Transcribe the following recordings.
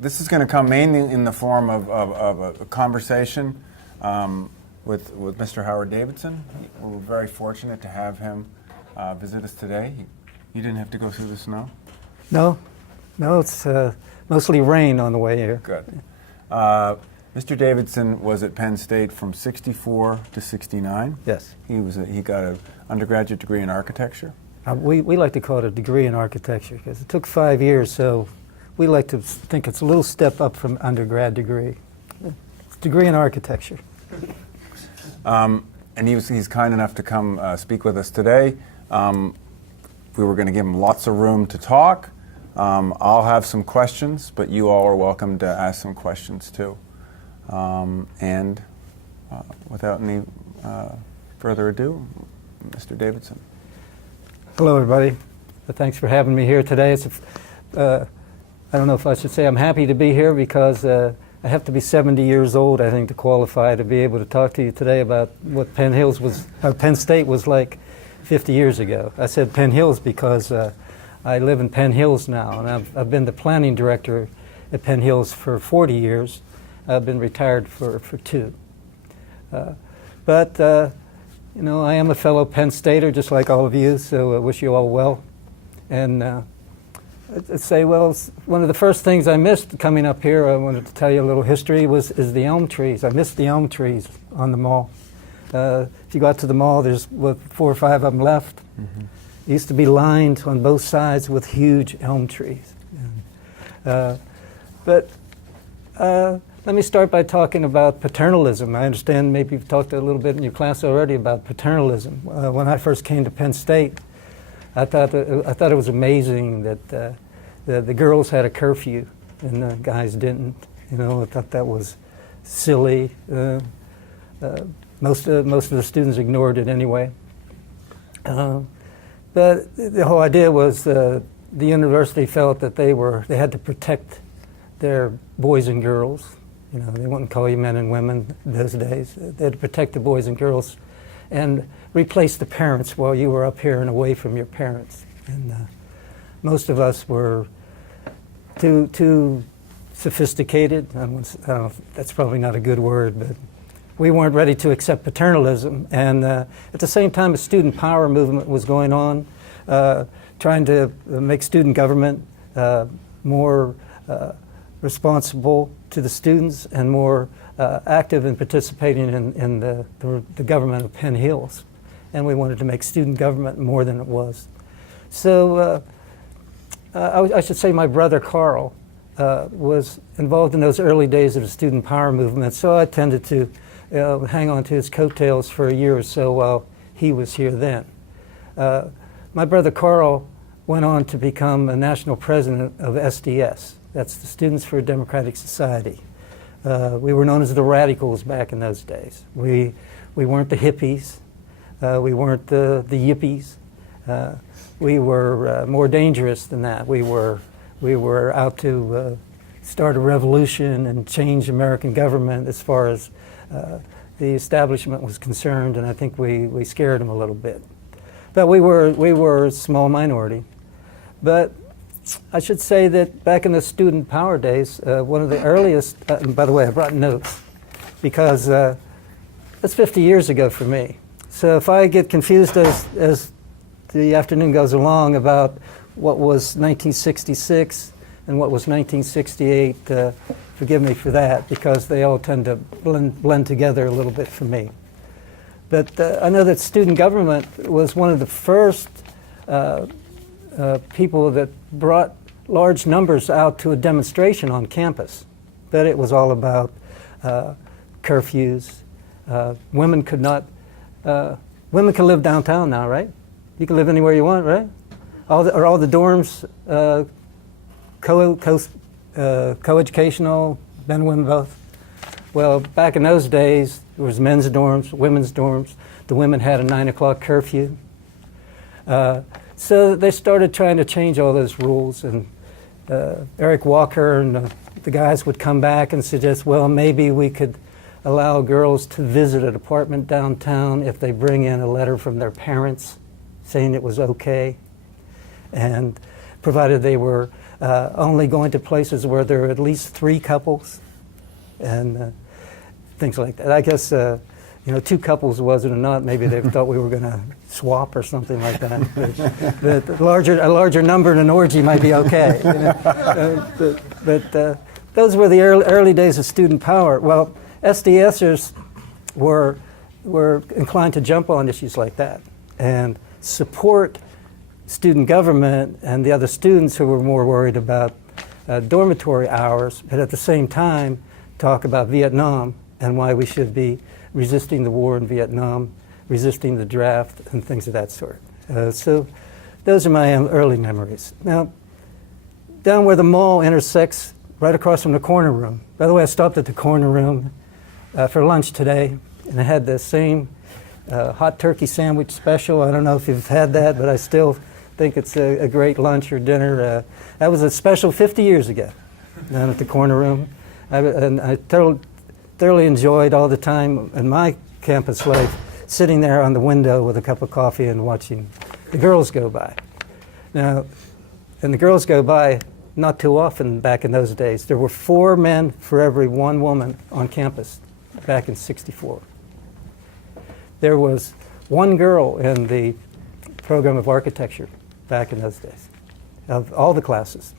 this is going to come mainly in the form of a conversation with Mr. Howard Davidson. We're very fortunate to have him visit us today. You didn't have to go through the snow? No, it's mostly rain on the way here. Good. Mr. Davidson was at Penn State from '64 to '69. Yes. He got an undergraduate degree in architecture. We like to call it a degree in architecture because it took 5 years, so we like to think it's a little step up from undergrad degree. It's a degree in architecture. And he's kind enough to come speak with us today. We were going to give him lots of room to talk. I'll have some questions, but you all are welcome to ask some questions too. And without any further ado, Mr. Davidson. Hello, everybody. Thanks for having me here today. I don't know if I should say I'm happy to be here because I have to be 70 years old, I think, to qualify to be able to talk to you today about what Penn State was like 50 years ago. I said Penn Hills because I live in Penn Hills now, and I've been the planning director at Penn Hills for 40 years. I've been retired for 2. But you know, I am a fellow Penn Stater, just like all of you, so I wish you all well. And I'd say, well, one of the first things I missed coming up here, I wanted to tell you a little history, is the elm trees. I missed the elm trees on the mall. If you go out to the mall, there's 4 or 5 of them left. Mm-hmm. It used to be lined on both sides with huge elm trees. But let me start by talking about paternalism. I understand maybe you've talked a little bit in your class already about paternalism. When I first came to Penn State, I thought it was amazing that the girls had a curfew and the guys didn't. You know, I thought that was silly. Most of the students ignored it anyway. But the whole idea was the university felt that they had to protect their boys and girls. You know, they wouldn't call you men and women those days. They had to protect the boys and girls and replace the parents while you were up here and away from your parents. And most of us were too sophisticated. I don't know if that's probably not a good word, but we weren't ready to accept paternalism. And at the same time, a student power movement was going on, trying to make student government more responsible to the students and more active in participating in the government of Penn Hills. And we wanted to make student government more than it was. So I should say my brother Carl was involved in those early days of the student power movement, so I tended to hang on to his coattails for a year or so while he was here then. My brother Carl went on to become a national president of SDS. That's the Students for a Democratic Society. We were known as the radicals back in those days. We weren't the hippies. We weren't the yippies. We were more dangerous than that. We were out to start a revolution and change American government as far as the establishment was concerned, and I think we scared them a little bit. But we were a small minority. But I should say that back in the student power days, one of the earliest, by the way, I brought notes, because that's 50 years ago for me. So if I get confused as the afternoon goes along about what was 1966 and what was 1968, forgive me for that, because they all tend to blend together a little bit for me. But I know that student government was one of the first people that brought large numbers out to a demonstration on campus. But it was all about curfews. Women could live downtown now, right? You can live anywhere you want, right? Are all the dorms co-educational, men and women both? Well, back in those days, there was men's dorms, women's dorms. The women had a 9 o'clock curfew. So they started trying to change all those rules, and Eric Walker and the guys would come back and suggest, well, maybe we could allow girls to visit an apartment downtown if they bring in a letter from their parents saying it was okay, and provided they were only going to places where there are at least 3 couples, and things like that. I guess 2 couples wasn't enough. Maybe they thought we were going to swap or something like that. But a larger number in an orgy might be okay. But those were the early days of student power. Well, SDSers were inclined to jump on issues like that and support student government and the other students who were more worried about dormitory hours, but at the same time talk about Vietnam and why we should be resisting the war in Vietnam, resisting the draft, and things of that sort. So those are my early memories. Now, down where the mall intersects, right across from the corner room. By the way, I stopped at the corner room for lunch today, and I had the same hot turkey sandwich special. I don't know if you've had that, but I still think it's a great lunch or dinner. That was a special 50 years ago down at the corner room. I thoroughly enjoyed all the time in my campus life sitting there on the window with a cup of coffee and watching the girls go by. Now, and the girls go by not too often back in those days. There were 4 men for every 1 woman on campus back in '64. There was 1 girl in the program of architecture back in those days, of all the classes.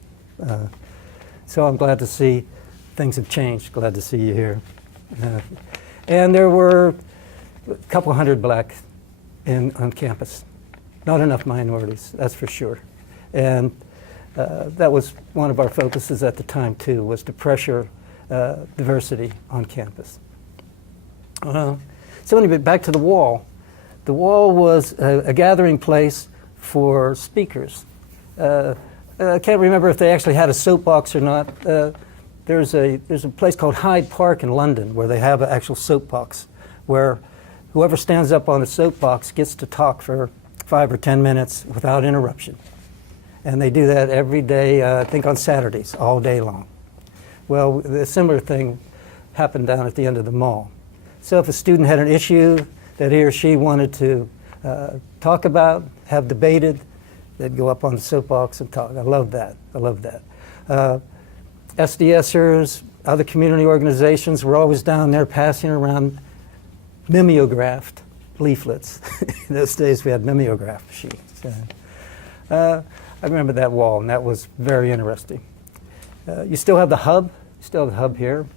So I'm glad to see things have changed. Glad to see you here. And there were a couple hundred blacks on campus. Not enough minorities, that's for sure. And that was one of our focuses at the time too, was to pressure diversity on campus. So anyway, back to the wall. The wall was a gathering place for speakers. I can't remember if they actually had a soapbox or not. There's a place called Hyde Park in London where they have an actual soapbox, where whoever stands up on the soapbox gets to talk for 5 or 10 minutes without interruption. And they do that every day, I think on Saturdays, all day long. Well, a similar thing happened down at the end of the mall. So if a student had an issue that he or she wanted to talk about, have debated, they'd go up on the soapbox and talk. I love that. I love that. SDSers, other community organizations were always down there passing around mimeographed leaflets. In those days we had mimeograph machines. I remember that wall, and that was very interesting. You still have the hub. You still have the hub here.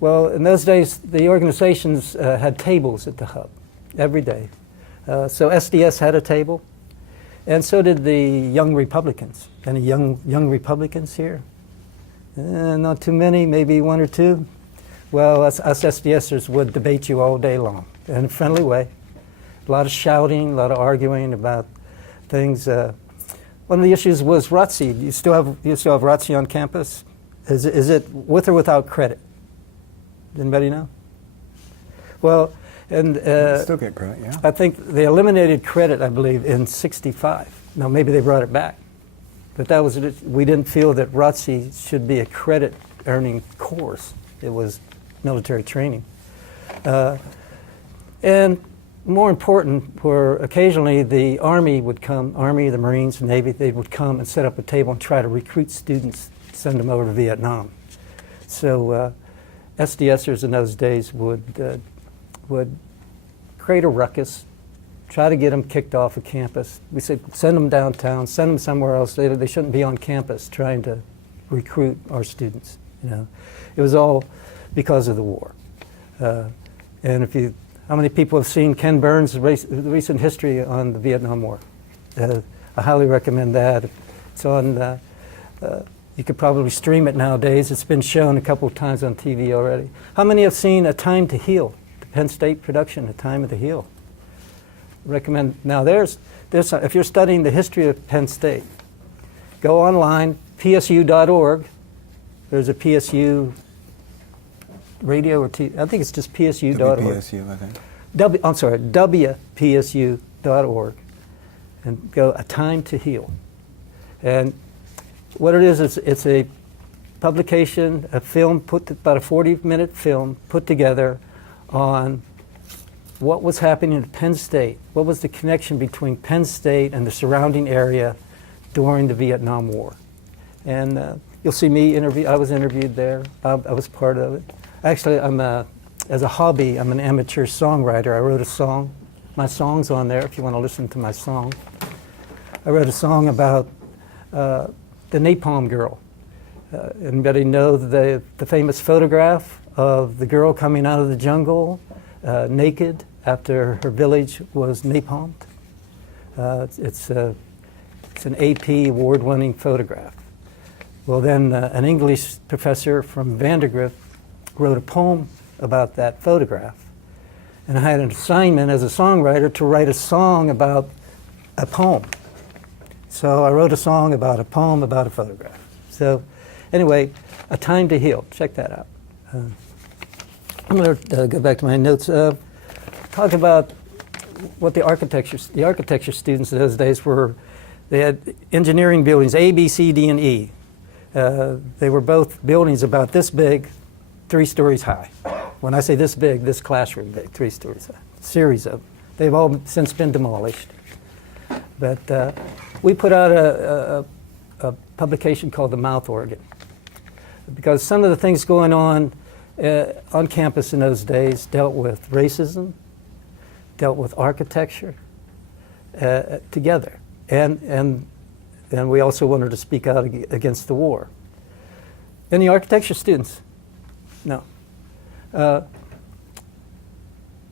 Well, in those days, the organizations had tables at the hub every day. So SDS had a table, and so did the Young Republicans. Any young Republicans here? Not too many, maybe 1 or 2. Well, us SDSers would debate you all day long in a friendly way. A lot of shouting, a lot of arguing about things. One of the issues was ROTC. You still have ROTC on campus? Is it with or without credit? Anybody know? Well, and You still get credit, yeah. I think they eliminated credit, I believe, in '65. Now maybe they brought it back, but that was we didn't feel that ROTC should be a credit-earning course. It was military training, and more important, were occasionally the Army would come, Army, the Marines, Navy, they would come and set up a table and try to recruit students, send them over to Vietnam. So SDSers in those days would create a ruckus, try to get them kicked off of campus. We said, send them downtown, send them somewhere else. They shouldn't be on campus trying to recruit our students. You know, it was all because of the war. And how many people have seen Ken Burns' recent history on the Vietnam War? I highly recommend that. It's on. You could probably stream it nowadays. It's been shown a couple of times on TV already. How many have seen A Time to Heal? The Penn State production, A Time to Heal. Recommend. Now there's if you're studying the history of Penn State, go online, psu.org. There's a PSU radio or TV. I think it's just psu.org. WPSU, I think. I'm sorry, WPSU.org, and go A Time to Heal. And what it is, it's a publication, a film, about a 40-minute film put together on what was happening at Penn State. What was the connection between Penn State and the surrounding area during the Vietnam War? And you'll see me I was interviewed there. I was part of it. Actually, as a hobby, I'm an amateur songwriter. I wrote a song. My song's on there if you want to listen to my song. I wrote a song about the Napalm Girl. Anybody know the famous photograph of the girl coming out of the jungle naked after her village was napalmed? It's an AP award-winning photograph. Well, then an English professor from Vandergrift wrote a poem about that photograph. And I had an assignment as a songwriter to write a song about a poem. So I wrote a song about a poem about a photograph. So anyway, A Time to Heal. Check that out. I'm going to go back to my notes. Talk about what the architecture students in those days were. They had engineering buildings, A, B, C, D, and E. They were both buildings about this big, 3 stories high. When I say this big, this classroom big, 3 stories high. Series of them. They've all since been demolished. But we put out a publication called The Mouth Organ, because some of the things going on campus in those days dealt with racism, dealt with architecture together. And we also wanted to speak out against the war. Any architecture students? No.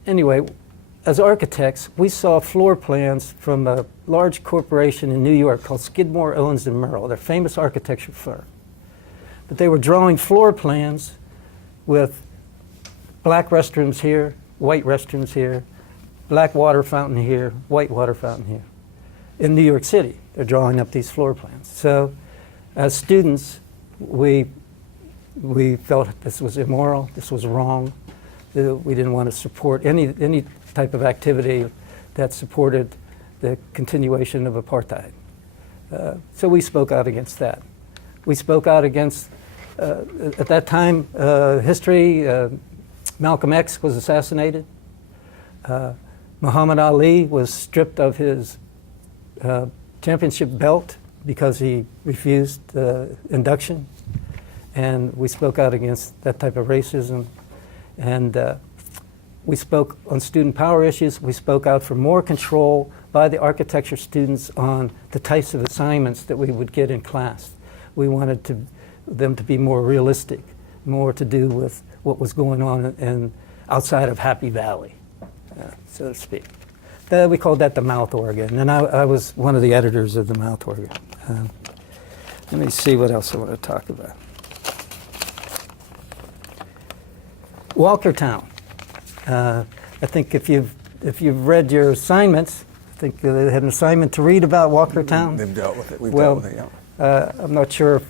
Anyway, as architects, we saw floor plans from a large corporation in New York called Skidmore, Owens & Merrill. They're a famous architecture firm. But they were drawing floor plans with black restrooms here, white restrooms here, black water fountain here, white water fountain here. In New York City, they're drawing up these floor plans. So as students, we felt this was immoral, this was wrong. We didn't want to support any type of activity that supported the continuation of apartheid. So we spoke out against that. We spoke out against, at that time, history, Malcolm X was assassinated. Muhammad Ali was stripped of his championship belt because he refused induction. And we spoke out against that type of racism. And we spoke on student power issues. We spoke out for more control by the architecture students on the types of assignments that we would get in class. We wanted them to be more realistic, more to do with what was going on outside of Happy Valley, so to speak. We called that the Mouth Organ, and I was one of the editors of the Mouth Organ. Let me see what else I want to talk about. Walkertown. I think if you've read your assignments, I think they had an assignment to read about Walkertown. They've dealt with it. We've dealt with it, yeah. I'm not sure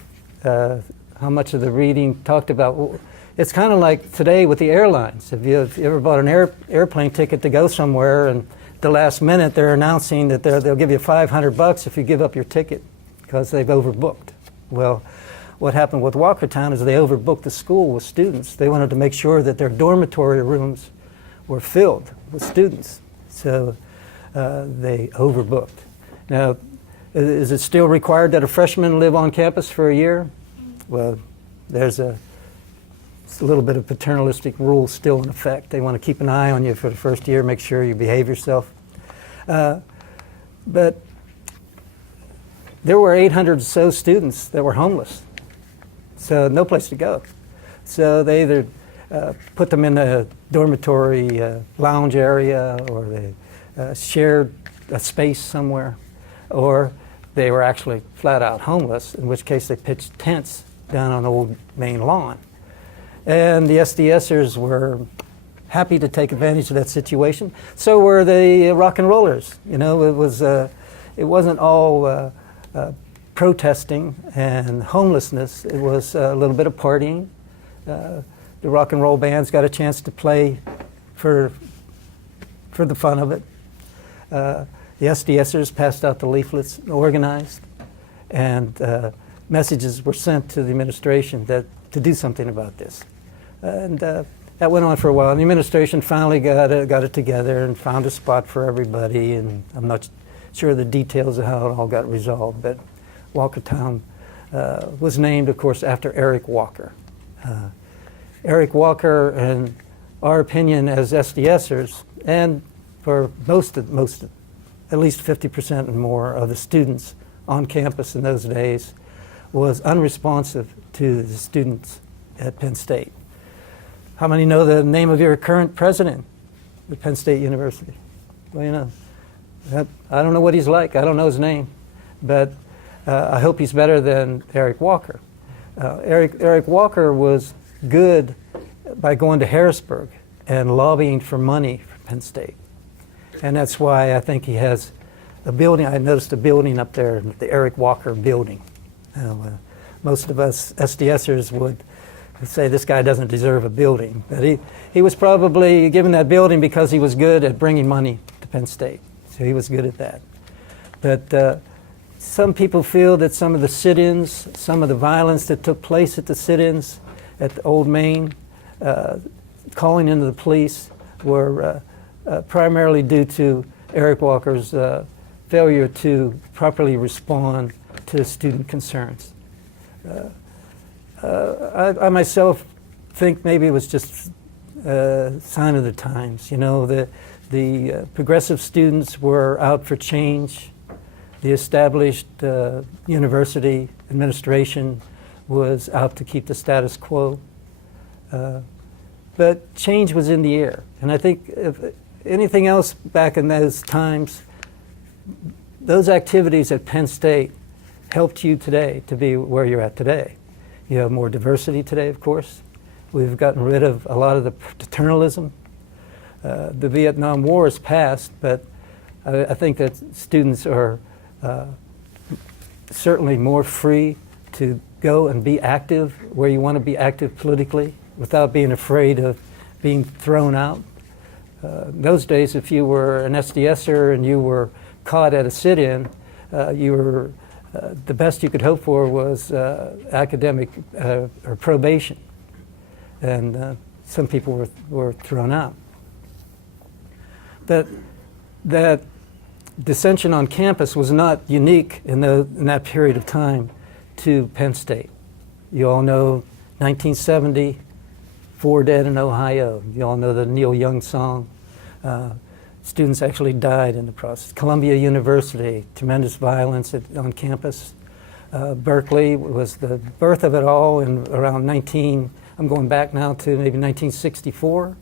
how much of the reading talked about. It's kind of like today with the airlines. If you ever bought an airplane ticket to go somewhere, and the last minute they're announcing that they'll give you $500 if you give up your ticket because they've overbooked. Well, what happened with Walkertown is they overbooked the school with students. They wanted to make sure that their dormitory rooms were filled with students. So they overbooked. Now, is it still required that a freshman live on campus for a year? Well, there's a little bit of paternalistic rule still in effect. They want to keep an eye on you for the first year, make sure you behave yourself. But there were 800 or so students that were homeless, so no place to go. So they either put them in a dormitory lounge area, or they shared a space somewhere, or they were actually flat out homeless, in which case they pitched tents down on Old Main Lawn. And the SDSers were happy to take advantage of that situation. So were the rock and rollers. You know, it wasn't all protesting and homelessness. It was a little bit of partying. The rock and roll bands got a chance to play for the fun of it. The SDSers passed out the leaflets, organized, and messages were sent to the administration to do something about this. And that went on for a while. And the administration finally got it together and found a spot for everybody. And I'm not sure the details of how it all got resolved, but Walkertown was named, of course, after Eric Walker. Eric Walker, in our opinion as SDSers, and for most, at least 50% and more of the students on campus in those days, was unresponsive to the students at Penn State. How many know the name of your current president at Penn State University? Well, you know, I don't know what he's like. I don't know his name, but I hope he's better than Eric Walker. Eric Walker was good by going to Harrisburg and lobbying for money for Penn State. And that's why I think he has a building. I noticed a building up there, the Eric Walker building. Most of us SDSers would say this guy doesn't deserve a building. But he was probably given that building because he was good at bringing money to Penn State. So he was good at that. But some people feel that some of the sit-ins, some of the violence that took place at the sit-ins at the Old Main, calling into the police, were primarily due to Eric Walker's failure to properly respond to student concerns. I myself think maybe it was just a sign of the times. You know, the progressive students were out for change. The established university administration was out to keep the status quo. But change was in the air. And I think if anything else back in those times, those activities at Penn State helped you today to be where you're at today. You have more diversity today, of course. We've gotten rid of a lot of the paternalism. The Vietnam War is past, but I think that students are certainly more free to go and be active where you want to be active politically without being afraid of being thrown out. In those days, if you were an SDSer and you were caught at a sit-in, you were the best you could hope for was academic or probation, and some people were thrown out. That dissension on campus was not unique in that period of time to Penn State. You all know 1970, 4 dead in Ohio. You all know the Neil Young song. Students actually died in the process. Columbia University, tremendous violence on campus. Berkeley was the birth of it all in around I'm going back now to maybe 1964.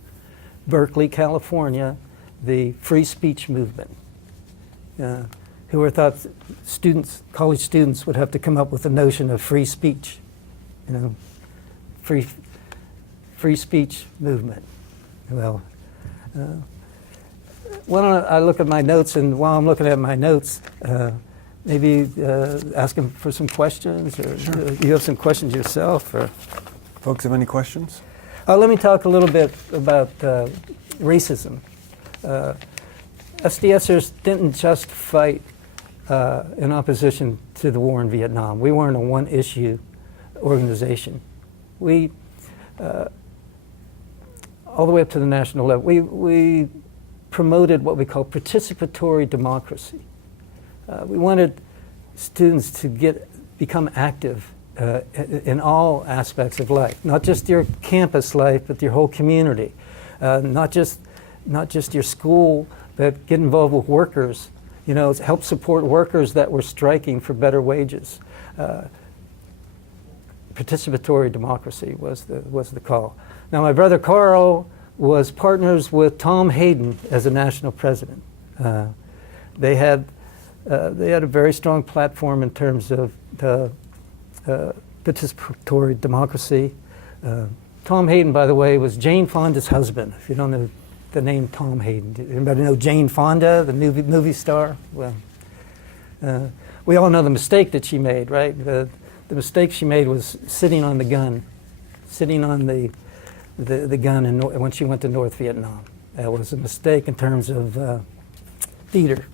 Berkeley, California, the free speech movement. Who were thought college students would have to come up with a notion of free speech, you know, free speech movement. Well, why don't I look at my notes, and while I'm looking at my notes, maybe ask them for some questions, or sure. You have some questions yourself, or Folks have any questions? let me talk a little bit about racism. SDSers didn't just fight in opposition to the war in Vietnam. We weren't a one-issue organization. We, all the way up to the national level, we promoted what we call participatory democracy. We wanted students to become active in all aspects of life, not just your campus life, but your whole community, not just your school, but get involved with workers, you know, help support workers that were striking for better wages. Participatory democracy was the call. Now, my brother Carl was partners with Tom Hayden as a national president. They had a very strong platform in terms of participatory democracy. Tom Hayden, by the way, was Jane Fonda's husband. If you don't know the name Tom Hayden, anybody know Jane Fonda, the movie star? Well, we all know the mistake that she made, right? The mistake she made was sitting on the gun when she went to North Vietnam. That was a mistake in terms of theater.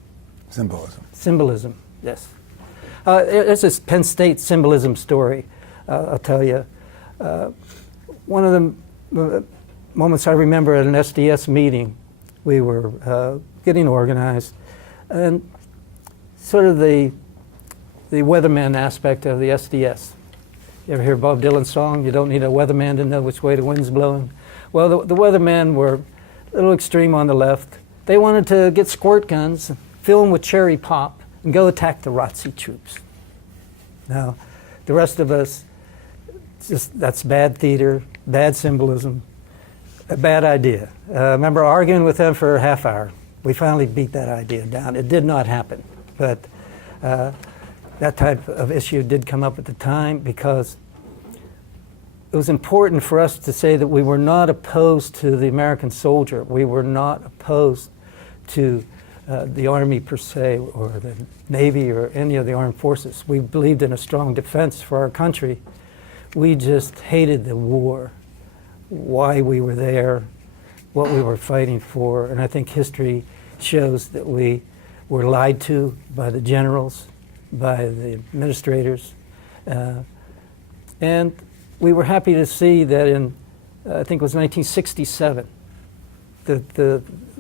Symbolism, yes. There's this Penn State symbolism story, I'll tell you. One of the moments I remember at an SDS meeting, we were getting organized, and sort of the the weatherman aspect of the SDS. You ever hear Bob Dylan's song, "You don't need a weatherman to know which way the wind's blowing"? Well, the weathermen were a little extreme on the left. They wanted to get squirt guns, fill them with cherry pop, and go attack the ROTC troops. Now, the rest of us, that's bad theater, bad symbolism, a bad idea. I remember arguing with them for a half hour. We finally beat that idea down. It did not happen, but that type of issue did come up at the time because it was important for us to say that we were not opposed to the American soldier. We were not opposed to the Army per se, or the Navy, or any of the armed forces. We believed in a strong defense for our country. We just hated the war, why we were there, what we were fighting for, and I think history shows that we were lied to by the generals, by the administrators, and we were happy to see that in, I think it was 1967,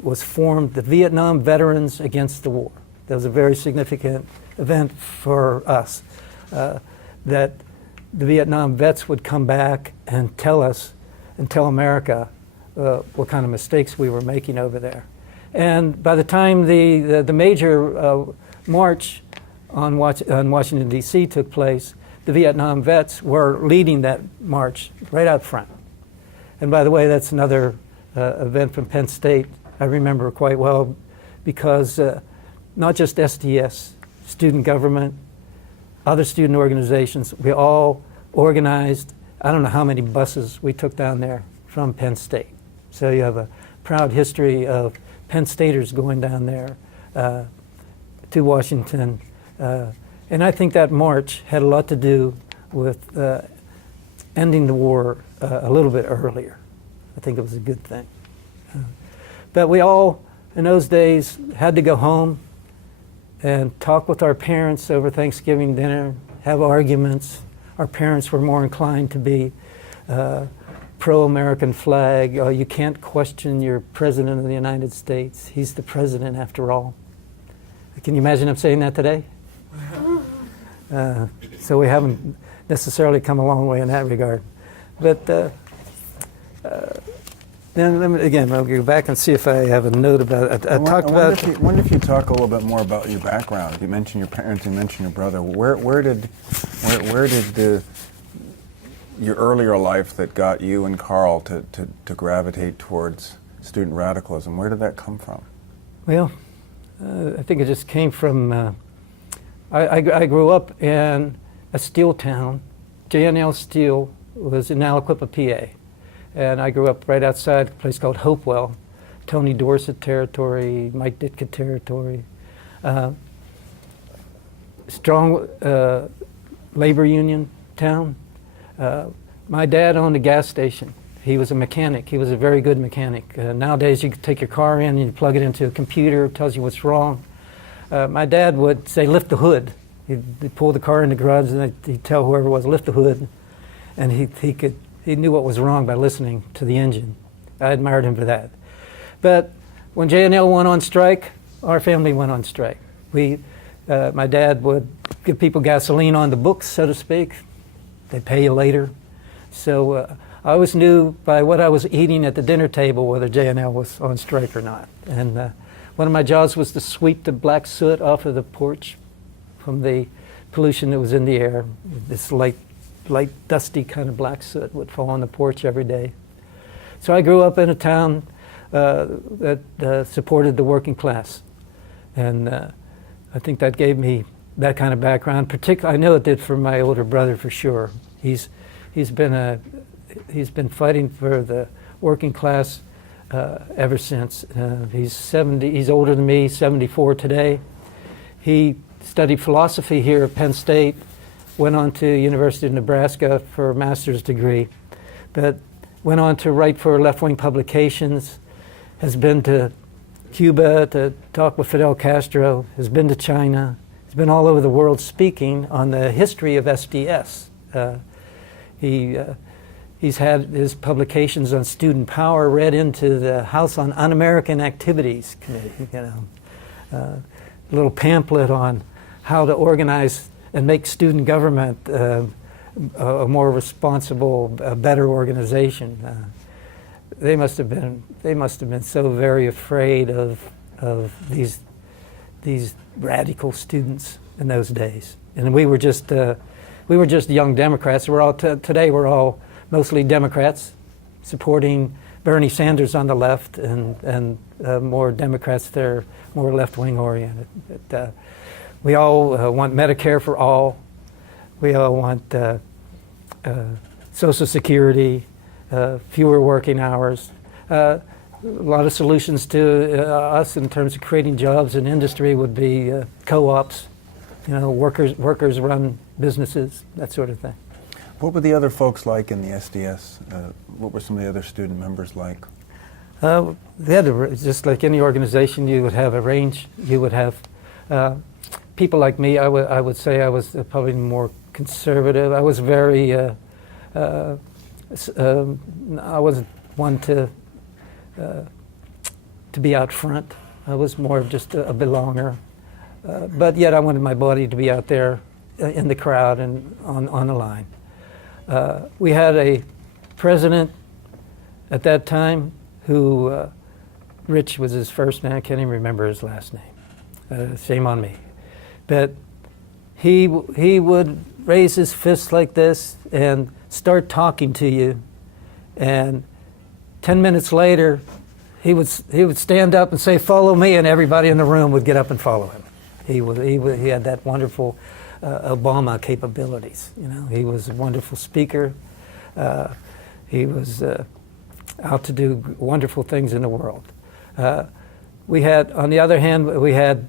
was formed the Vietnam Veterans Against the War. That was a very significant event for us, that the Vietnam vets would come back and tell us and tell America what kind of mistakes we were making over there. And by the time the major march on Washington, D.C. took place, the Vietnam vets were leading that march right out front. And by the way, that's another event from Penn State I remember quite well, because not just SDS, student government, other student organizations, we all organized. I don't know how many buses we took down there from Penn State. So you have a proud history of Penn Staters going down there to Washington. And I think that march had a lot to do with ending the war a little bit earlier. I think it was a good thing. But we all, in those days, had to go home and talk with our parents over Thanksgiving dinner, have arguments. Our parents were more inclined to be pro-American flag. Oh, you can't question your president of the United States. He's the president after all. Can you imagine them saying that today? So we haven't necessarily come a long way in that regard. But then again, I'll go back and see if I have a note about it. I wonder if you talk a little bit more about your background. You mentioned your parents, you mentioned your brother. Where did your earlier life that got you and Carl to gravitate towards student radicalism, where did that come from? Well, I think it just came from, I grew up in a steel town. J&L Steel was in Aliquippa, PA. And I grew up right outside a place called Hopewell, Tony Dorsett territory, Mike Ditka territory. Strong labor union town. My dad owned a gas station. He was a mechanic. He was a very good mechanic. Nowadays, you can take your car in and you plug it into a computer, it tells you what's wrong. My dad would say, lift the hood. He'd pull the car in the garage and he'd tell whoever it was, lift the hood. And he knew what was wrong by listening to the engine. I admired him for that. But when J&L went on strike, our family went on strike. My dad would give people gasoline on the books, so to speak. They'd pay you later. So I always knew by what I was eating at the dinner table whether J&L was on strike or not. And one of my jobs was to sweep the black soot off of the porch from the pollution that was in the air. This light, dusty kind of black soot would fall on the porch every day. So I grew up in a town that supported the working class. And I think that gave me that kind of background. Particularly, I know it did for my older brother for sure. He's been fighting for the working class ever since. He's 70. He's older than me. 74 today. He studied philosophy here at Penn State. Went on to University of Nebraska for a master's degree, but went on to write for left-wing publications. Has been to Cuba to talk with Fidel Castro. Has been to China. Has been all over the world speaking on the history of SDS. He's had his publications on student power read into the House on Un-American Activities Committee. A little pamphlet on how to organize make student government a more responsible, better organization. They must have been so very afraid of these radical students in those days. And we were just young Democrats. Today we're all mostly Democrats, supporting Bernie Sanders on the left, and more Democrats that are more left-wing oriented. But, we all want Medicare for all. We all want Social Security, fewer working hours. A lot of solutions to us in terms of creating jobs in industry would be co-ops. Workers run businesses, that sort of thing. What were the other folks like in the SDS? What were some of the other student members like? They had just like any organization, you would have a range. You would have people like me. I would say I was probably more conservative. I was very. I wasn't one to be out front. I was more of just a belonger. But yet I wanted my body to be out there in the crowd and on the line. We had a president at that time who, Rich was his first name, I can't even remember his last name. Shame on me. But he would raise his fist like this and start talking to you, and 10 minutes later he would stand up and say, "Follow me," and everybody in the room would get up and follow him. He had that wonderful Obama capabilities. He was a wonderful speaker. He was out to do wonderful things in the world. We had, on the other hand, we had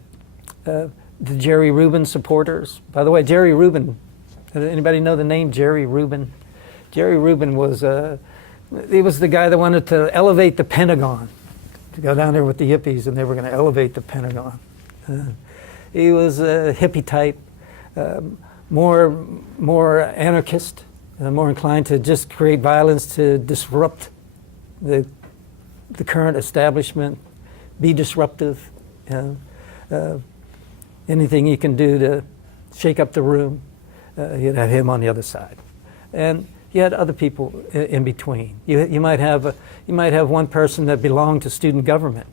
the Jerry Rubin supporters. By the way, Jerry Rubin, anybody know the name Jerry Rubin? Jerry Rubin was he was the guy that wanted to elevate the Pentagon, to go down there with the hippies, and they were going to elevate the Pentagon. He was a hippie type, more anarchist, more inclined to just create violence to disrupt the current establishment, be disruptive. Anything you can do to shake up the room, you'd have him on the other side, and you had other people in between. You might have one person that belonged to student government,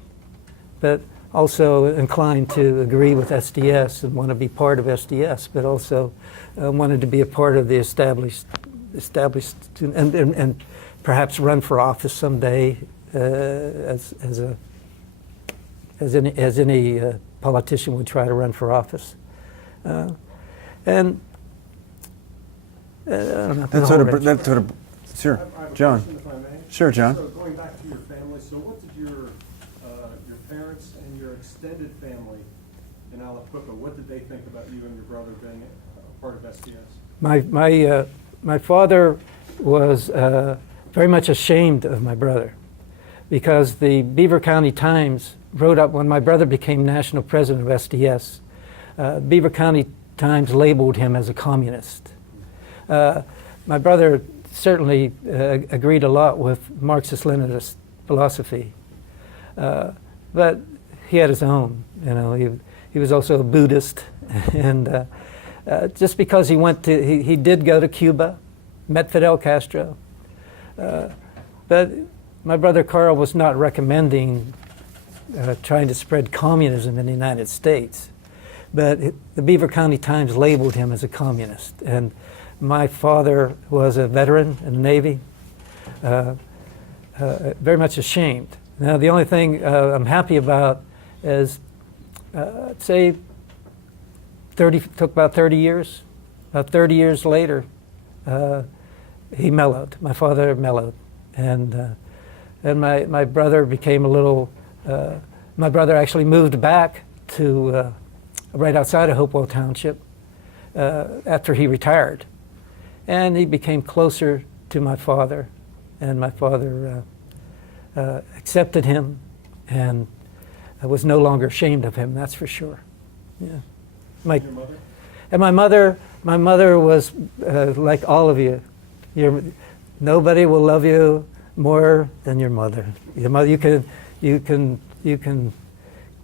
but also inclined to agree with SDS and want to be part of SDS, but also wanted to be a part of the established student, and perhaps run for office someday as any politician would try to run for office. And I don't know. That sort of, sure, I have a John. question, if I may. Sure, John. So going back to your family, so what did your parents and your extended family in Alapuca, what did they think about you and your brother being a part of SDS? My father was very much ashamed of my brother, because the Beaver County Times wrote up when my brother became national president of SDS. Beaver County Times labeled him as a communist. My brother certainly agreed a lot with Marxist-Leninist philosophy, but he had his own. He was also a Buddhist, and just because he did go to Cuba, met Fidel Castro, but my brother Carl was not recommending trying to spread communism in the United States. But the Beaver County Times labeled him as a communist. And my father was a veteran in the Navy, very much ashamed. Now, the only thing I'm happy about is, say, took about 30 years. About 30 years later, he mellowed. My father mellowed. And my brother became a little, my brother actually moved back to right outside of Hopewell Township after he retired. And he became closer to my father, and my father accepted him and was no longer ashamed of him, that's for sure. Yeah. Your mother? And my mother was like all of you. Nobody will love you more than your mother. Your mother, you can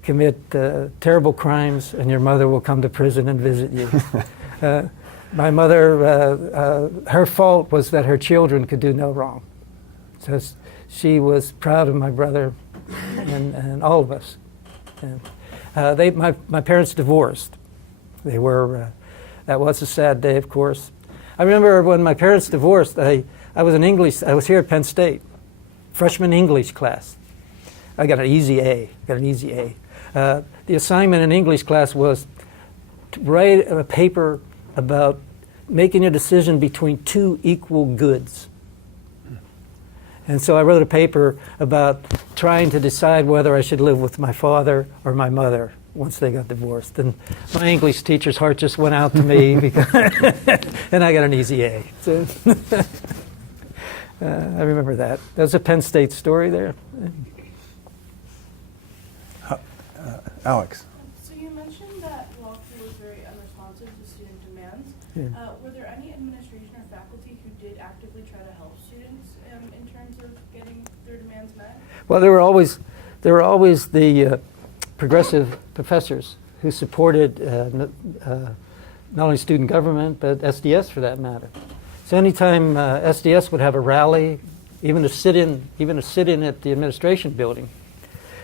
commit terrible crimes, and your mother will come to prison and visit you. My mother, her fault was that her children could do no wrong. So she was proud of my brother and all of us. And, my parents divorced. They were, that was a sad day, of course. I remember when my parents divorced, I was here at Penn State, freshman English class. I got an easy A, the assignment in English class was to write a paper about making a decision between two equal goods. And so I wrote a paper about trying to decide whether I should live with my father or my mother once they got divorced. And my English teacher's heart just went out to me, because and I got an easy A. So I remember that. That was a Penn State story there. Alex. So you mentioned that Walker was very unresponsive to student demands. Yeah. Were there any administration or faculty who did actively try to help students in terms of getting their demands met? Well, there were always the progressive professors who supported not only student government but SDS for that matter. So anytime SDS would have a rally, even a sit-in at the administration building,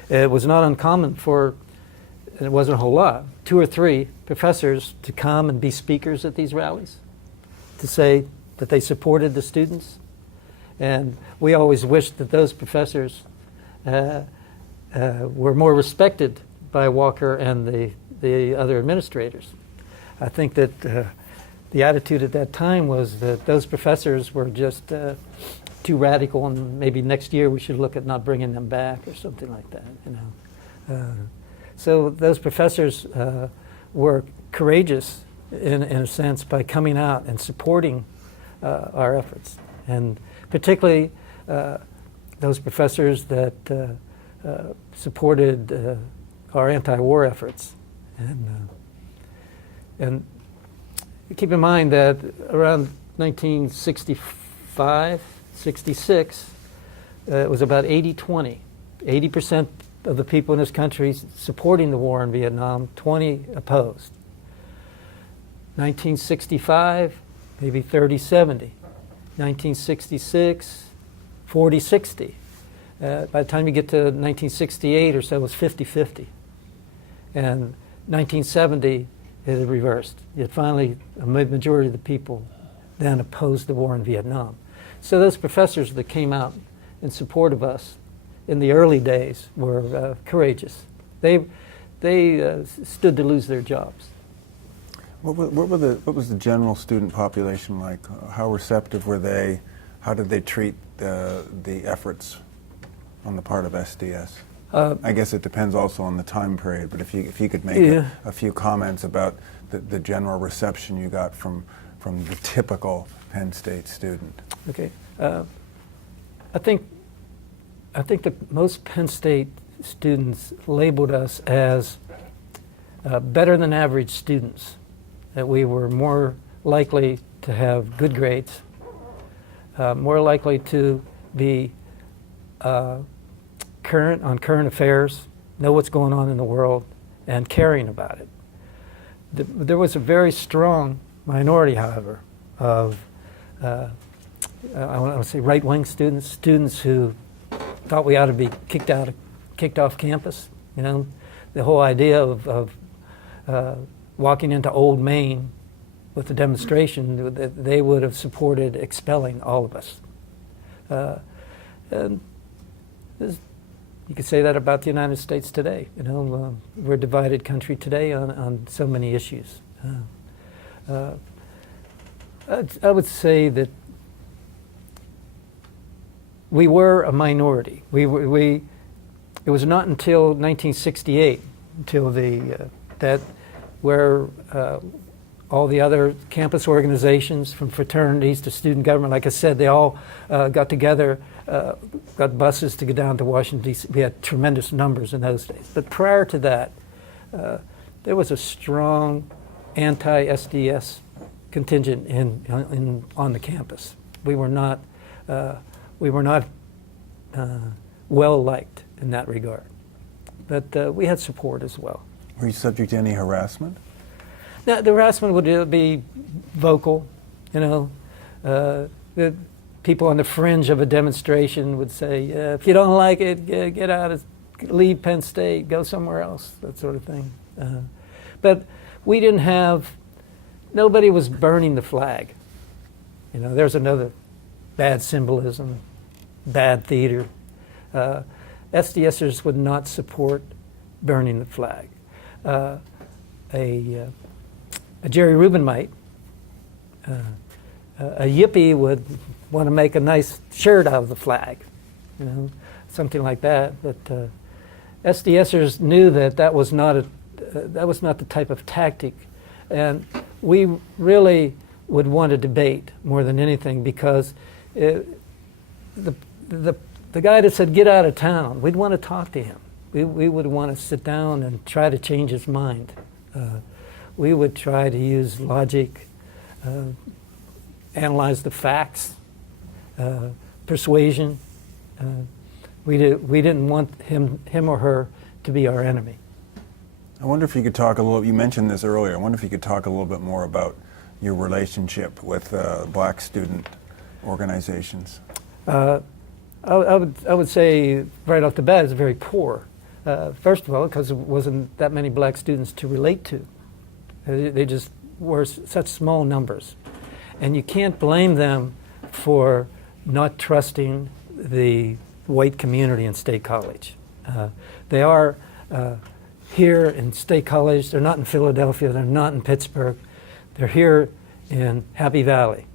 it was not uncommon for, and it wasn't a whole lot, 2 or 3 professors to come and be speakers at these rallies, to say that they supported the students. And we always wished that those professors were more respected by Walker and the other administrators. I think that the attitude at that time was that those professors were just too radical, and maybe next year we should look at not bringing them back or something like that. You know, so those professors were courageous in a sense by coming out and supporting our efforts, and particularly those professors that supported our anti-war efforts. And keep in mind that around 1965, 66, it was about 80-20. 80% of the people in this country supporting the war in Vietnam, 20 opposed. 1965, maybe 30-70. 1966, 40-60. By the time you get to 1968 or so, it was 50-50. And 1970, it had reversed. Yet finally, a majority of the people then opposed the war in Vietnam. So those professors that came out in support of us in the early days were courageous. They stood to lose their jobs. What was the general student population like? How receptive were they? How did they treat the efforts on the part of SDS? I guess it depends also on the time period, but if you could make a few comments about the general reception you got from the typical Penn State student. Okay, I think that most Penn State students labeled us as better than average students, that we were more likely to have good grades, more likely to be current on current affairs, know what's going on in the world, and caring about it. There was a very strong minority, however, of I want to say right-wing students who thought we ought to be kicked off campus. You know, the whole idea of walking into Old Main with a demonstration, that they would have supported expelling all of us. And you could say that about the United States today. You know, we're a divided country today on so many issues. I would say that we were a minority. It was not until 1968, until where all the other campus organizations, from fraternities to student government, like I said, they all got together, got buses to go down to Washington, D.C. We had tremendous numbers in those days. But prior to that, there was a strong anti-SDS contingent on the campus. We were not well liked in that regard, but we had support as well. Were you subject to any harassment? Now, the harassment would be vocal, you know. The people on the fringe of a demonstration would say, if you don't like it, get out, leave Penn State, go somewhere else, that sort of thing. But we didn't have, nobody was burning the flag. You know, there's another bad symbolism, bad theater. SDSers would not support burning the flag. A Jerry Rubin might. A yippie would want to make a nice shirt out of the flag, you know, something like that. But SDSers knew that that was not the type of tactic, and we really would want to debate more than anything, because the guy that said get out of town, we'd want to talk to him. We would want to sit down and try to change his mind. We would try to use logic, analyze the facts, persuasion. We didn't want him or her to be our enemy. I wonder if you could talk a little, you mentioned this earlier, I wonder if you could talk a little bit more about your relationship with black student organizations. I would say right off the bat it's very poor. First of all, because there wasn't that many black students to relate to. They just were such small numbers. And you can't blame them for not trusting the white community in State College. They are here in State College. They're not in Philadelphia. They're not in Pittsburgh. They're here in Happy Valley.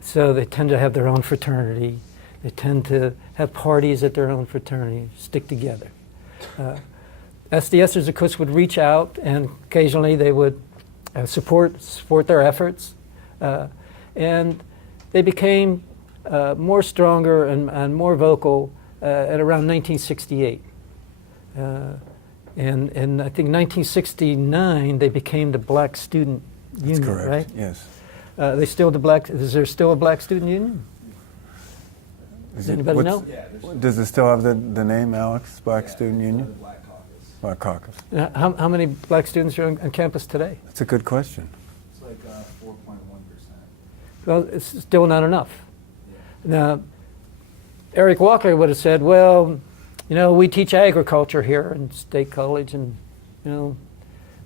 So they tend to have their own fraternity. They tend to have parties at their own fraternity, stick together. SDSers, of course, would reach out, and occasionally they would support their efforts. And they became more stronger and more vocal at around 1968. And I think 1969 they became the Black Student Union. That's correct. Right? Yes. Is there still a Black Student Union? Does anybody know? Yeah, Does it still have the name, Alex? Black Student the Union? Black Caucus. Black Caucus. How many black students are on campus today? That's a good question. It's like 4.1%. Well, it's still not enough. Yeah. Now, Eric Walker would have said, well, you know, we teach agriculture here in State College, and you know,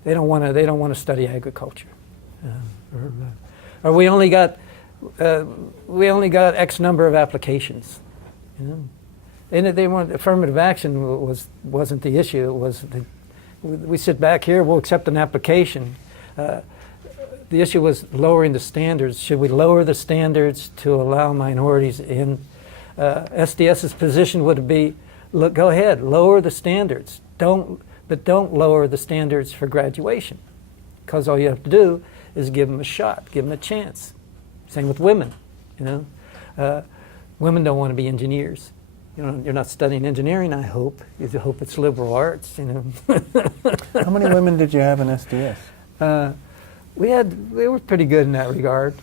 they don't want to study agriculture, or we only got X number of applications, you know. And they weren't, affirmative action wasn't the issue. It was we sit back here, we'll accept an application. The issue was lowering the standards. Should we lower the standards to allow minorities in? SDS's position would be, look, go ahead, lower the standards. But don't lower the standards for graduation, because all you have to do is give them a shot, give them a chance. Same with women, you know. Women don't want to be engineers. You know, you're not studying engineering, I hope. You hope it's liberal arts, you know. How many women did you have in SDS? We were pretty good in that regard.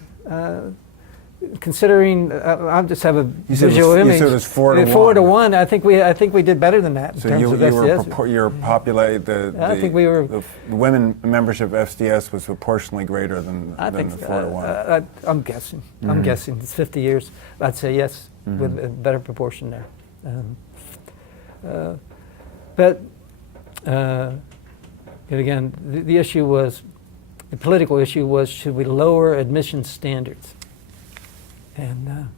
Considering, I just have a visual image. You said it was 4-to-1. 4-to-1. I think we did better than that in So terms of SDS. you were populated. I think we were. The women membership of SDS was proportionally greater than the 4-to-1. I'm guessing. Mm-hmm. I'm guessing. It's 50 years. I'd say yes, with a better proportion there. But again, the issue was, the political issue was, should we lower admission standards? And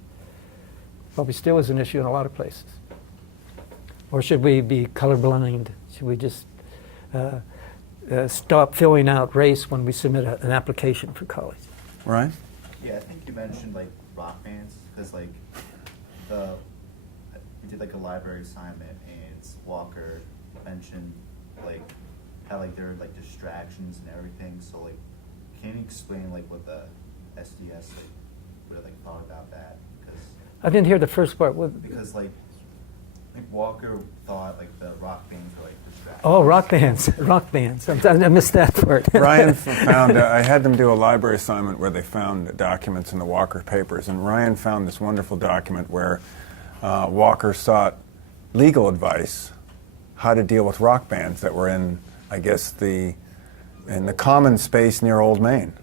probably still is an issue in a lot of places. Or should we be colorblind? Should we just stop filling out race when we submit an application for college? Right? Yeah, I think you mentioned like rock bands, because like we did like a library assignment, and Walker mentioned like how like there are like distractions and everything. So like, can you explain like what the SDS like would have like thought about that? Because I didn't hear the first part. because like I think Walker thought like the rock bands were like distractions. Oh, rock bands. Rock bands. I missed that part. Ryan found, I had them do a library assignment where they found documents in the Walker papers, and Ryan found this wonderful document where Walker sought legal advice how to deal with rock bands that were in, I guess, the in the common space near Old Main.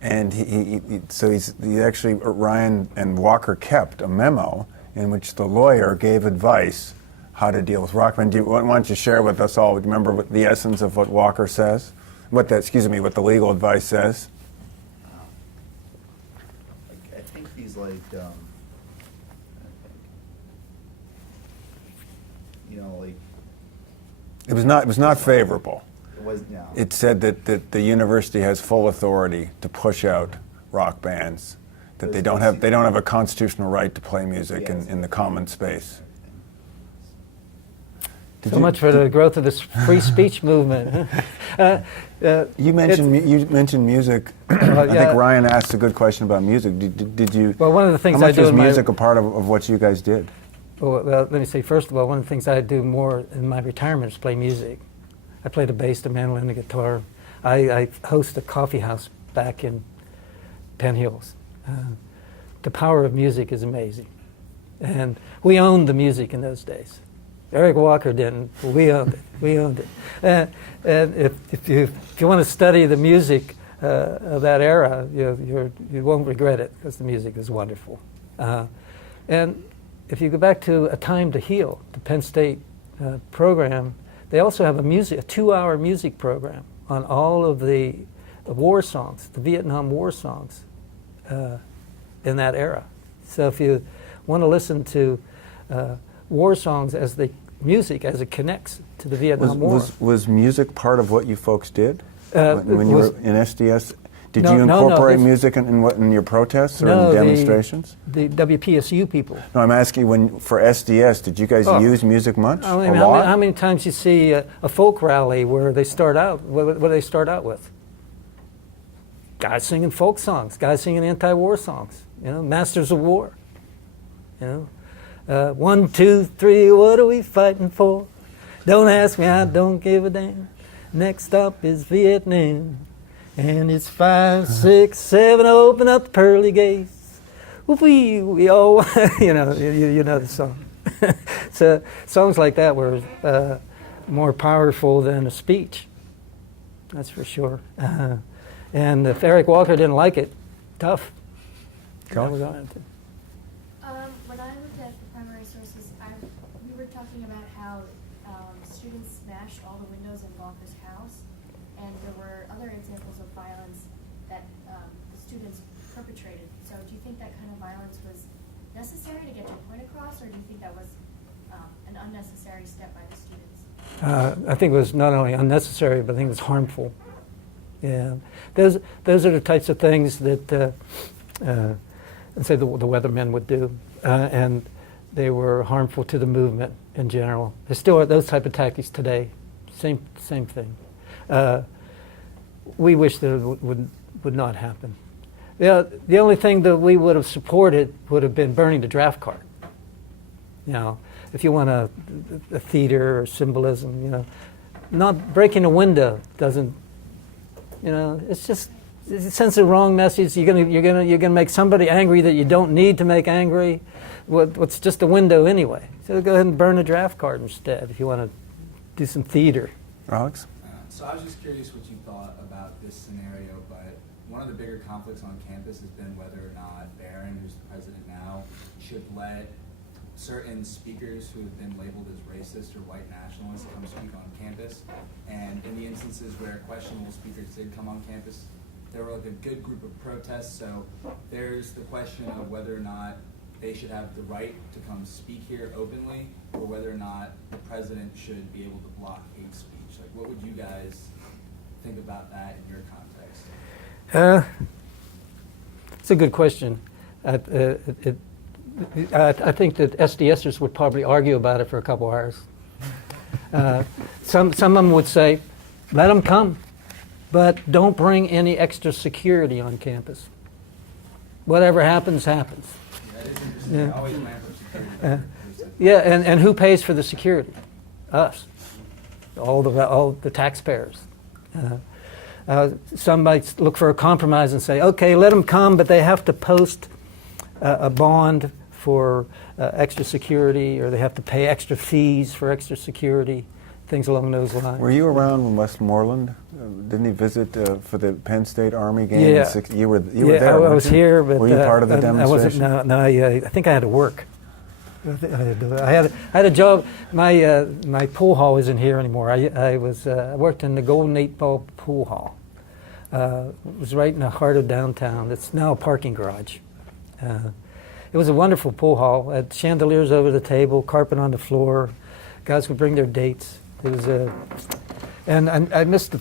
And Ryan and Walker kept a memo in which the lawyer gave advice how to deal with rock band. Why don't you share with us all? Remember what the essence of what Walker says? What the legal advice says? I think he's like, like. It was not favorable. It was, no. It said that the university has full authority to push out rock bands, that they don't have a constitutional right to play music in the common space. So much for the growth of this free speech movement. You mentioned music. I think Ryan asked a good question about music. Did you? Well, one of the things how I much do was in my music a part of what you guys did? Well, let me say, first of all, one of the things I do more in my retirement is play music. I play the bass, the mandolin, the guitar. I host a coffee house back in Penn Hills. The power of music is amazing. And we owned the music in those days. Eric Walker didn't, but we owned it. We owned it. And if you want to study the music of that era, you won't regret it, because the music is wonderful. And if you go back to A Time to Heal, the Penn State program, they also have a 2-hour music program on all of the war songs, the Vietnam War songs in that era. So if you want to listen to war songs as the music as it connects to the Vietnam War. Was music part of what you folks did when you were in SDS? Did No, you no, incorporate this- music in your protests or No, in demonstrations? The WPSU people. No, I'm asking for SDS. Did you guys use music much? I A mean, lot? how many times you see a folk rally where they start out? What do they start out with? Guys singing folk songs, guys singing anti-war songs. Masters of War. 1, 2, 3, what are we fighting for? Don't ask me, I don't give a damn. Next stop is Vietnam. And it's 5, 6, 7, open up the pearly gates. We all, you know the song. So songs like that were more powerful than a speech. That's for sure. And if Eric Walker didn't like it, tough. Go. That was on it. When I looked at the primary sources, we were talking about how students smashed all the windows in Walker's house, and there were other examples of violence that the students perpetrated. So do you think that kind of violence was necessary to get your point across, or do you think that was an unnecessary step by the students? I think it was not only unnecessary, but I think it was harmful. Yeah, those are the types of things that, let's say, the weathermen would do, and they were harmful to the movement in general. There still are those type of tactics today. Same thing. We wish that it would not happen. The only thing that we would have supported would have been burning the draft card. If you want a theater or symbolism, not breaking a window doesn't. It's just, it sends the wrong message. You're gonna make somebody angry that you don't need to make angry. What's just a window anyway? So go ahead and burn a draft card instead if you want to do some theater. Alex? So I was just curious what you thought about this scenario, but one of the bigger conflicts on campus has been whether or not Barron, who's the president now, should let certain speakers who have been labeled as racist or white nationalists come speak on campus. And in the instances where questionable speakers did come on campus, there were like a good group of protests. So there's the question of whether or not they should have the right to come speak here openly, or whether or not the president should be able to block hate speech. Like, what would you guys think about that in your context? It's a good question. I think that SDSers would probably argue about it for a couple hours. Some of them would say, let them come, but don't bring any extra security on campus. Whatever happens, happens. That is interesting. Yeah. I always ran for security. Yeah, and who pays for the security? Us. All the taxpayers. Some might look for a compromise and say, okay, let them come, but they have to post a bond for extra security, or they have to pay extra fees for extra security, things along those lines. Were you around when Westmoreland? Didn't he visit for the Penn State Army game? Yeah. You were Yeah, there. I weren't was you? here, but were you part of the I demonstration? wasn't. No, I think I had to work. I had a job. My pool hall isn't here anymore. I worked in the Golden 8 Ball pool hall. It was right in the heart of downtown. It's now a parking garage. It was a wonderful pool hall. Had chandeliers over the table, carpet on the floor. Guys would bring their dates. It was and I missed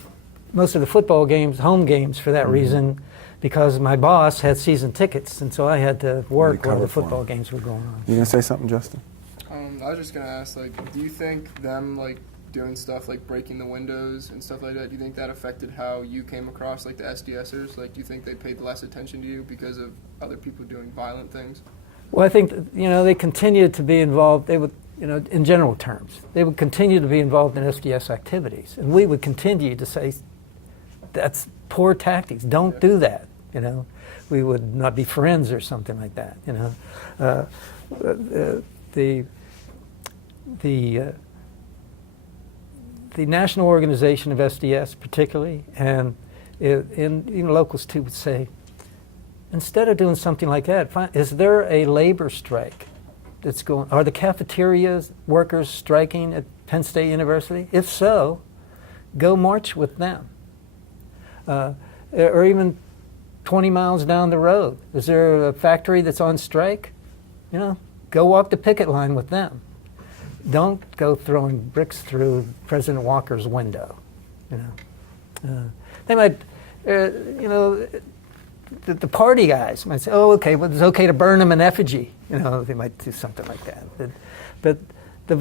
most of the football games, home games, for that reason, because my boss had season tickets, and so I had to work while cover the for football him. games were going on. You gonna say something, Justin? I was just gonna ask, like, do you think them like doing stuff like breaking the windows and stuff like that? Do you think that affected how you came across, like the SDSers? Like, do you think they paid less attention to you because of other people doing violent things? Well, I think they continued to be involved. They would, in general terms, they would continue to be involved in SDS activities, and we would continue to say, "That's poor tactics. Don't do that." We would not be friends or something like that. The national organization of SDS, particularly, and locals too, would say, instead of doing something like that, is there a labor strike that's going? Are the cafeteria workers striking at Penn State University? If so, go march with them. Or even 20 miles down the road, is there a factory that's on strike? Go walk the picket line with them. Don't go throwing bricks through President Walker's window. They might, the party guys might say, "Oh, okay, well, it's okay to burn them in effigy." They might do something like that. But the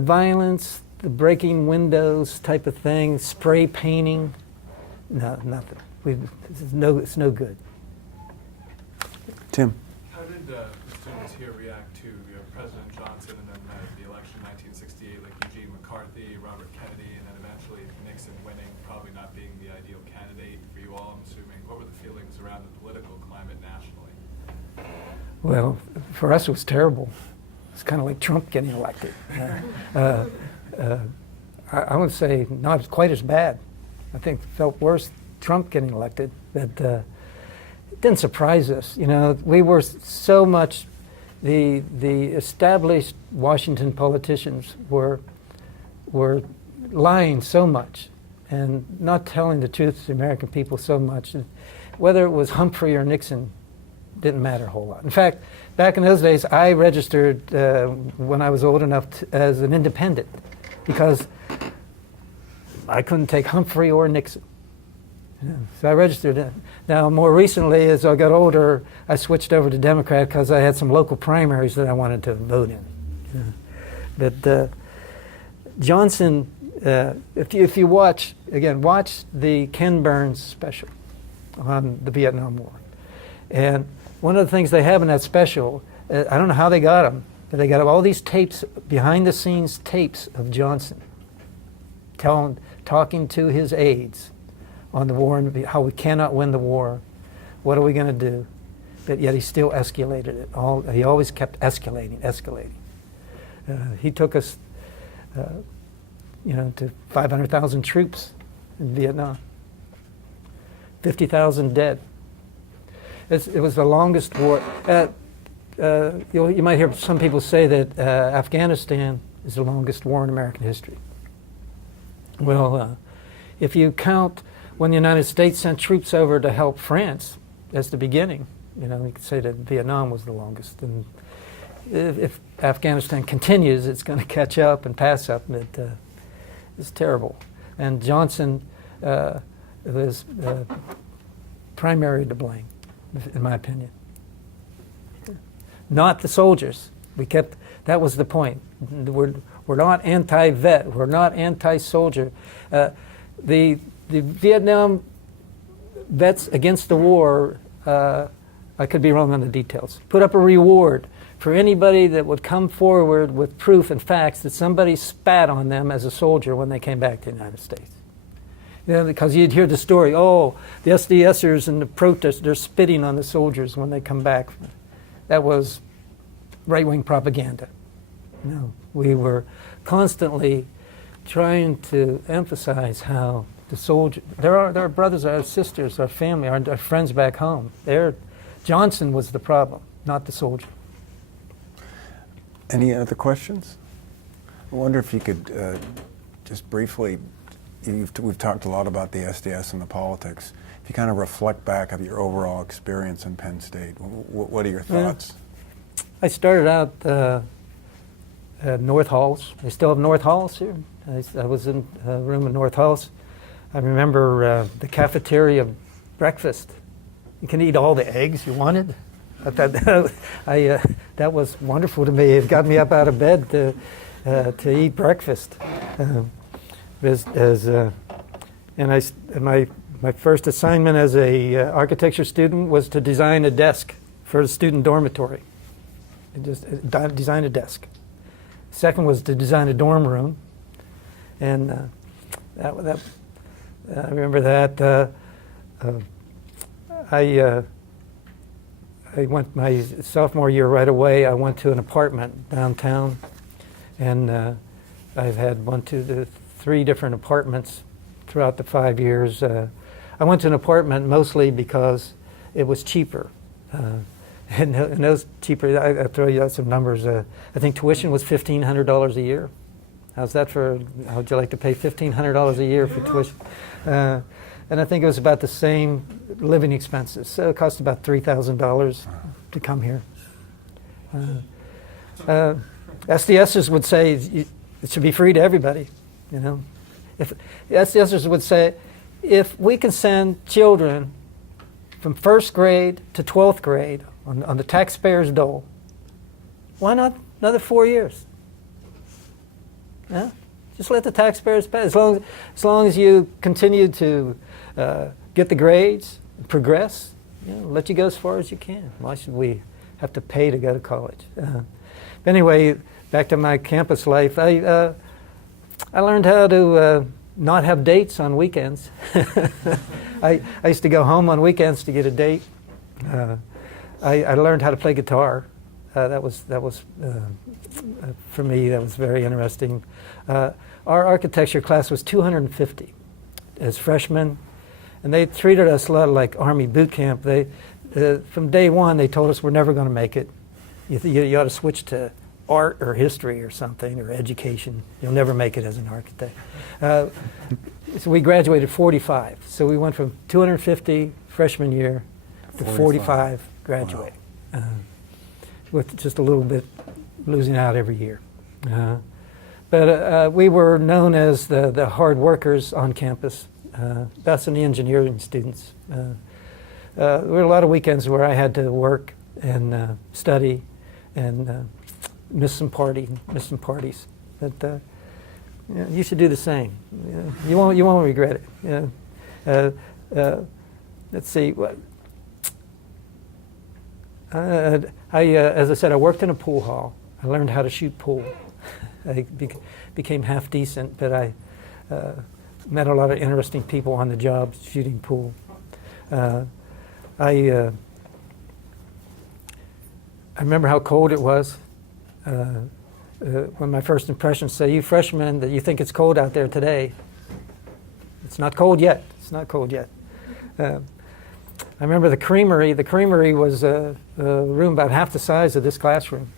violence, the breaking windows type of thing, spray painting, no, nothing. It's no good. Tim. How did the students here react to President Johnson and then the election in 1968, like Eugene McCarthy, Robert Kennedy, and then eventually Nixon winning, probably not being the ideal candidate for you all, I'm assuming? What were the feelings around the political climate nationally? Well, for us it was terrible. It's kind of like Trump getting elected. I would say not quite as bad. I think it felt worse Trump getting elected. But it didn't surprise us. We were so much, the established Washington politicians were lying so much and not telling the truth to the American people so much. Whether it was Humphrey or Nixon didn't matter a whole lot. In fact, back in those days, I registered when I was old enough as an independent because I couldn't take Humphrey or Nixon. So I registered. Now, more recently, as I got older, I switched over to Democrat because I had some local primaries that I wanted to vote in. But Johnson, if you watch the Ken Burns special on the Vietnam War. And one of the things they have in that special, I don't know how they got them, but they got all these tapes, behind-the-scenes tapes of Johnson talking to his aides on the war and how we cannot win the war. What are we going to do? But yet he still escalated it. He always kept escalating. He took us, to 500,000 troops in Vietnam, 50,000 dead. It was the longest war. You might hear some people say that Afghanistan is the longest war in American history. Well, if you count when the United States sent troops over to help France, that's the beginning. You could say that Vietnam was the longest. And if Afghanistan continues, it's going to catch up and pass up. But it's terrible. And Johnson was primary to blame, in my opinion. Not the soldiers. That was the point. We're not anti-vet. We're not anti-soldier. The Vietnam vets against the war, I could be wrong on the details, put up a reward for anybody that would come forward with proof and facts that somebody spat on them as a soldier when they came back to the United States. Because you'd hear the story, the SDSers and the protesters, they're spitting on the soldiers when they come back. That was right-wing propaganda. We were constantly trying to emphasize how the soldier, there are brothers, our sisters, our family, our friends back home. Johnson was the problem, not the soldier. Any other questions? I wonder if you could just briefly, we've talked a lot about the SDS and the politics. If you kind of reflect back of your overall experience in Penn State, what are your thoughts? I started out at North Halls. They still have North Halls here. I was in a room in North Halls. I remember the cafeteria breakfast. You can eat all the eggs you wanted. That was wonderful to me. It got me up out of bed to eat breakfast. My first assignment as a architecture student was to design a desk for a student dormitory. Just design a desk. Second was to design a dorm room, and I remember that. I went my sophomore year right away. I went to an apartment downtown, and I've had 3 different apartments throughout the 5 years. I went to an apartment mostly because it was cheaper. And those cheaper, I'll throw you out some numbers. I think tuition was $1,500 a year. How's that for, how would you like to pay $1,500 a year for tuition? And I think it was about the same living expenses. So it cost about $3,000 to come here. SDSers would say it should be free to everybody, you know. If SDSers would say, if we can send children from 1st grade to 12th grade on the taxpayer's dole, why not another 4 years? Yeah? Just let the taxpayers pay. As long as you continue to get the grades, progress, let you go as far as you can. Why should we have to pay to go to college? Anyway, back to my campus life. I learned how to not have dates on weekends. I used to go home on weekends to get a date. I learned how to play guitar. That was for me, that was very interesting. Our architecture class was 250 as freshmen, and they treated us a lot like Army boot camp. From day one, they told us we're never going to make it. You ought to switch to art or history or something, or education. You'll never make it as an architect. So we graduated 45. So we went from 250 freshman year to 45 graduate. Wow. With just a little bit losing out every year. But we were known as the hard workers on campus. That's in the engineering students. There were a lot of weekends where I had to work and study and miss some parties. But you should do the same. You won't regret it. Let's see. As I said, I worked in a pool hall. I learned how to shoot pool. I became half decent, but I met a lot of interesting people on the job shooting pool. I remember how cold it was. When my first impressions say, you freshmen, that you think it's cold out there today. It's not cold yet. It's not cold yet. I remember the creamery. The creamery was a room about half the size of this classroom.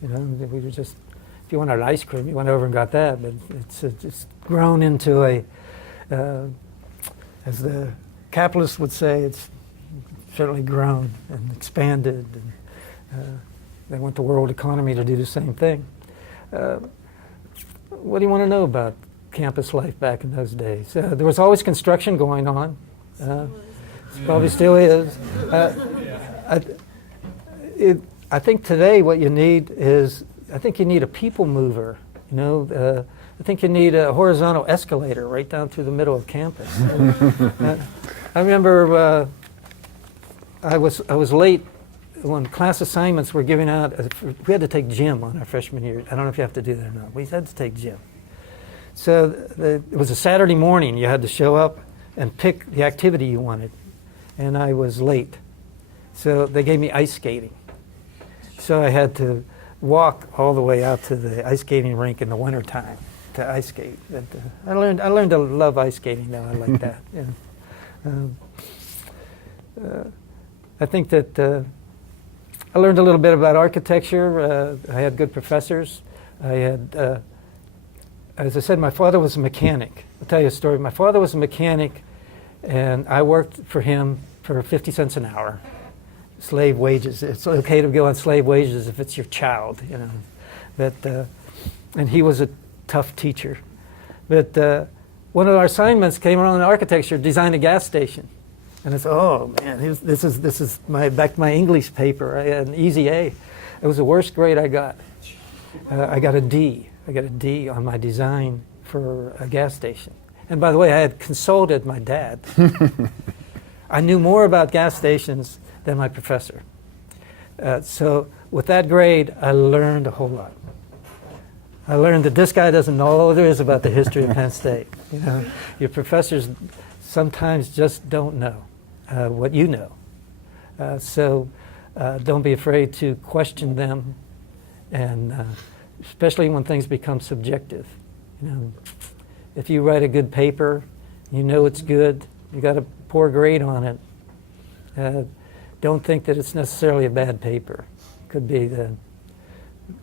We were just, if you wanted ice cream, you went over and got that. But it's grown into as the capitalists would say, it's certainly grown and expanded. And they want the world economy to do the same thing. What do you want to know about campus life back in those days? There was always construction going on. Probably still is. I think today what you need is, I think you need a people mover. I think you need a horizontal escalator right down through the middle of campus. I remember I was late when class assignments were giving out. We had to take gym on our freshman year. I don't know if you have to do that or not. We had to take gym. So it was a Saturday morning. You had to show up and pick the activity you wanted. And I was late. So they gave me ice skating. So I had to walk all the way out to the ice skating rink in the wintertime to ice skate. But, I learned to love ice skating now. I like that. Yeah. I think that I learned a little bit about architecture. I had good professors. I had, as I said, my father was a mechanic. I'll tell you a story. My father was a mechanic, and I worked for him for 50 cents an hour. Slave wages. It's okay to go on slave wages if it's your child, you know. But and he was a tough teacher. But one of our assignments came around in architecture, design a gas station. And I said, oh man, this is back to my English paper. I had an easy A. It was the worst grade I got. I got a D. I got a D on my design for a gas station. And by the way, I had consulted my dad. I knew more about gas stations than my professor. So with that grade, I learned a whole lot. I learned that this guy doesn't know all there is about the history of Penn State. You know, your professors sometimes just don't know what you know. So don't be afraid to question them, and especially when things become subjective. You know, if you write a good paper, you know it's good, you got a poor grade on it, don't think that it's necessarily a bad paper. Could be the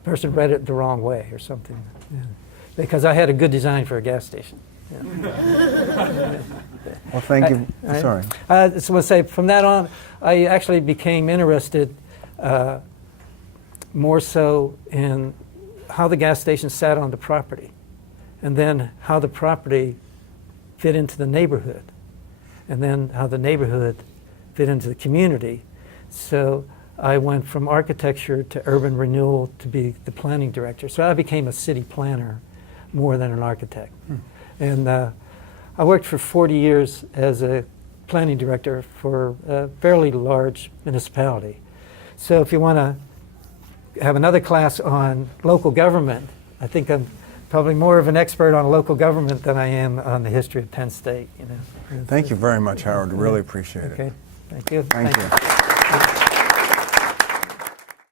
person read it the wrong way or something. Yeah. Because I had a good design for a gas station. Yeah. Well, thank you. Sorry. I just want to say, from that on, I actually became interested more so in how the gas station sat on the property, and then how the property fit into the neighborhood, and then how the neighborhood fit into the community. So I went from architecture to urban renewal to be the planning director. So I became a city planner more than an architect. And I worked for 40 years as a planning director for a fairly large municipality. So if you want to have another class on local government, I think I'm probably more of an expert on local government than I am on the history of Penn State. You know. Thank you very much, Howard. Really appreciate it. Okay. Thank you. Thank you.